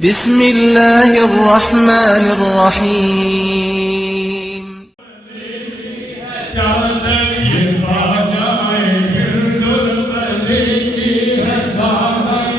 बिस्मिल्लाहिर्रहमानिर्रहीम। चादर ये बाजाए हिंदुल अली की है चादर,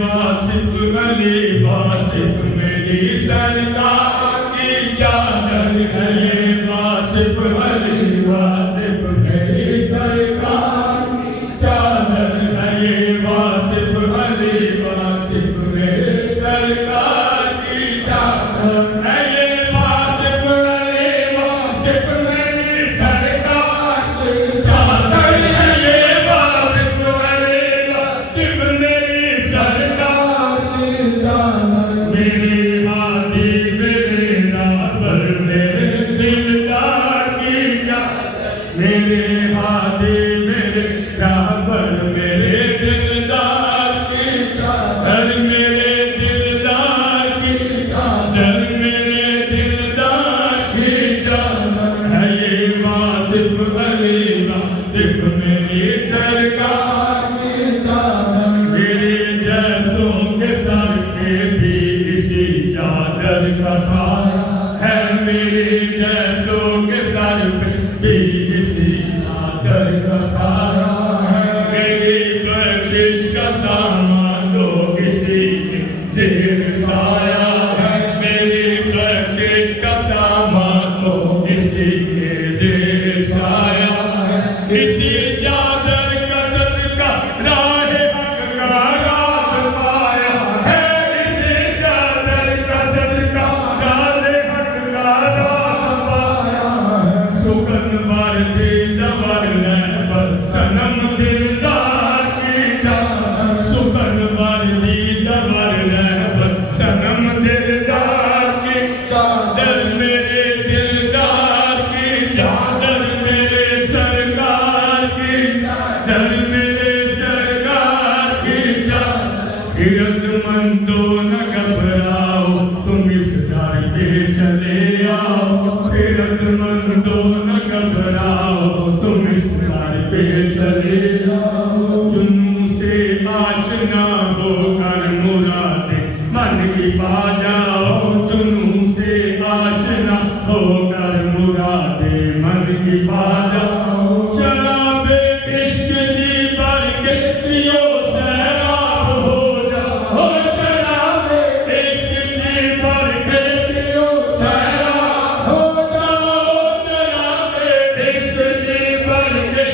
वासिफ अली वासिफ मेरी सरकार की चादर है ये, वासिफ अली वासिफ मेरी सरकार की चादर है ये, वासिफ अली वासिफ मेरी सरकार की चादर है ये, वासिफ अली वासिफ मेरी सरकार की चादर है ये, वासिफ अली वासिफ मेरी सरकार की चादर। मेरे हाथी मेरे राबर मेरे दिलदार की चादर, मेरे हाथी मेरे राबर मेरे दिलदार की चादर, मेरे दिलदार की चादर, मेरे दिलदार की चादर है ये, वासिफ अली वासिफ मेरी सरकार की चादर। मेरे जैसों के सर पे भी इसी चादर का सहारा है, मेरे जैसों के सर पे भी इसी चादर का सहारा है, मेरी बख्शिश का सामान तो इसी के ज़ेर साया है, मेरी बख्शिश का सामान तो इसी के ज़ेर साया है, इसी चादर का सदका राहे हक का राह पाया है, इसी चादर का सदका राहे हक का राह पाया है। सुखन वर्दी दवर रहबर सनम दिलदार की चादर, सुखन वर्दी दवर रहबर सनम दिलदार की चादर, मेरे दिलदार की चादर, मेरे सरकार की चादर, मेरे सरकार की चादर। हिरतमंदों न घबराओ तुम इस दर पे चले आओ, हिरतमंदों न घबराओ तुम इस दर पे चले आओ, जुनून से आशना होकर मुरादे मन की पा जाओ, जुनून से आशना होकर मुरादे मन की पा जाओ। शराबे इश्क जी भर के पियो सैराब हो जाओ, शराबे इश्क जी भर के पियो सैराब हो जाओ, शराबे इश्क जी भर के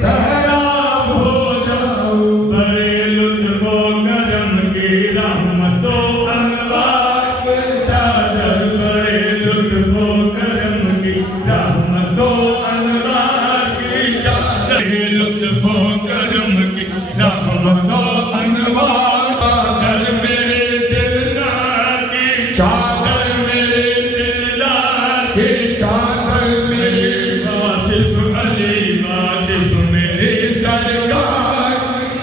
सैराब हो जाओ। बड़े लुत्फ़ो करम की रहमतों अनवार की चादर, बड़े लुत्फ़ो करम की रहमतों अनवार की चादर, लुत्फ़ो करम की रहमतों अनवार चादर, मेरे दिलदार की चादर, मेरे दिलदार की चादर, मेरे वासिफ अली वासिफ मेरे सरकार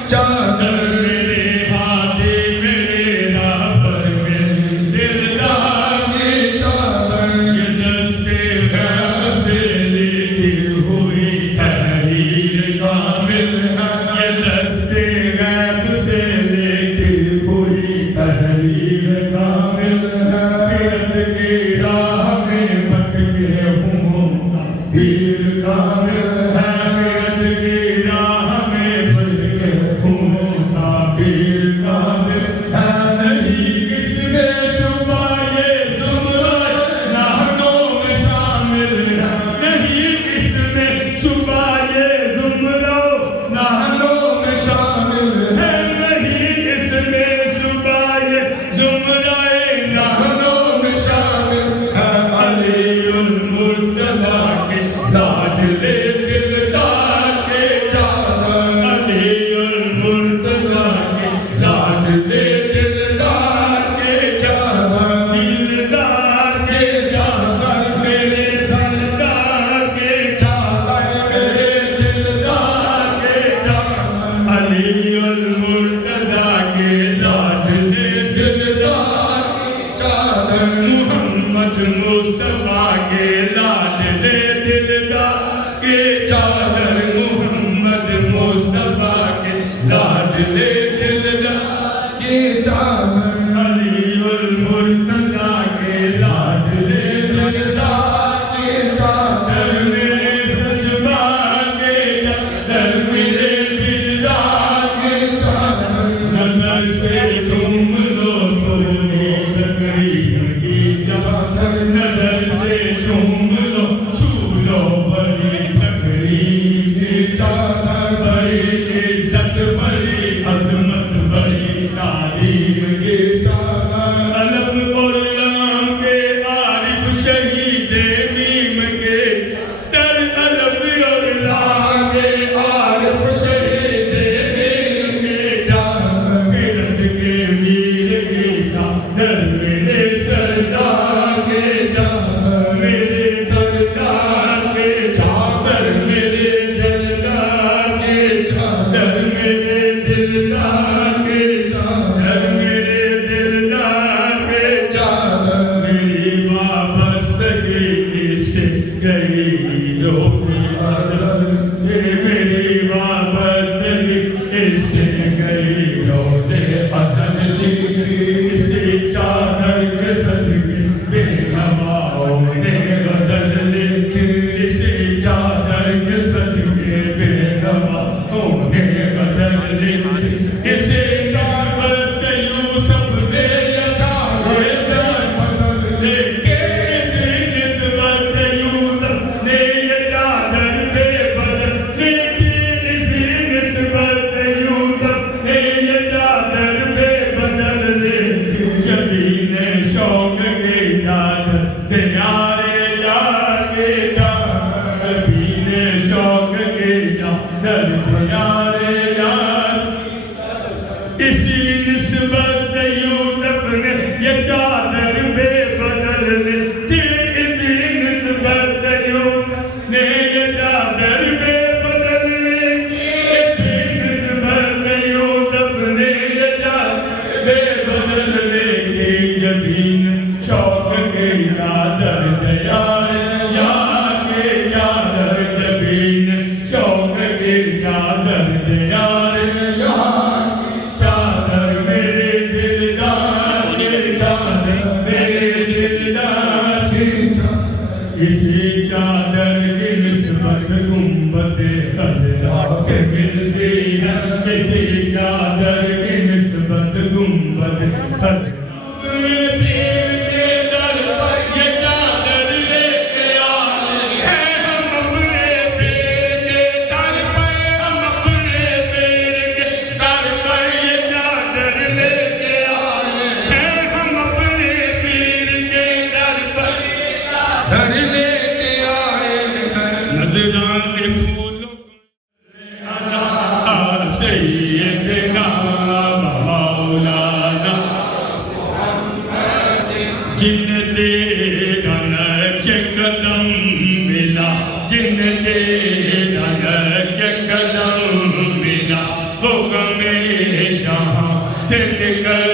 चादर, मेरे हाथी मेरे राबर मेरे दिलदार की चादर। ये दस्ते गैब से लिखी हुई तहरीर कामिल है, ये दस्ते गैब से लिखी हुई तहरीर कामिल है, फिरत की राह में भटके हूँ पीर कामिल है, फिरत की राह में भटके हूँ पीर कामिल है। नहीं किसमें शुबा ये जुमरा नाहनों में शामिल है, नहीं किसमें शुबा ये जुमरा नाहनों में शामिल है, नहीं इसमें शुबा ये जुमरा नाहनों में शामिल है। अलीउल मुर्तज़ा के लाडले दिलदार के चादर, अलीउल मुर्तज़ा के लाडले दिलदार के चादर, दिलदार के चादर, मेरे सरकार के चादर, मेरे दिलदार के चादर। अलीउल मुर्तज़ा के लाडले दिलदार की चादर, मोहम्मद मुस्तफा के लाडले दिलदार के चादर, मोहम्मद मुस्तफा के लाडले दिलदार के चादर। अली चादर मेरे सरदार के चादर मेरे सरदार के चादर मेरे सरदार के चादर मेरे दिलदार के चादर मेरे दिलदार के चादर मेरी वाबस्तगी इससे गई रोती बदल मेरी वाबस्तगी इससे गई रोते बदल इसी चादर के सदके बेनवाओं ने गजल लिखी इसी चादर के सदके बेनवाओं ने गजल लिखी इसी चादर से यूसुफ ने चाहे बदल लेके इसी निस्बत से यूसुफ ने ये चादर बेबदल लिखी इसी निस्बत से यूसुफ ने ये चादर बेबदल लिखी जबीने शौक के चादर यारे यार के चादर जबीने शौक के चादर यारे यार इसी निस्बत से यूसुफ ने ये चादर बेबदल लिखी इसी निस्बत से यूसुफ ने ये चादर बेबदल लिखी इसी निस्बत से यूसुफ ने ये चादर बेबदल लिखी जबीन शौक के चादर यार यार के चादर जबीन शौक के चादर यार यार चादर मेरे दिलदार के चादर मेरे दिलदार के चादर इसी चादर की निस्बत गुंबद खजरा से मिलती है इसी चादर की निस्बत गुंबद खजरा अपने पीर के दर पर ये चादर लेके आए हैं हम अपने पीर के दर पर हम अपने पीर के दर पर ये चादर लेके आए हैं हम अपने पीर के दर पर चादर लेके आए हैं नजराने फूलों अल्लाह सैयदना मौलाना जिन तेरा नक्श कदम मिला जिन तेरा नक्श कदम मिला वो गमे जहाँ से निकल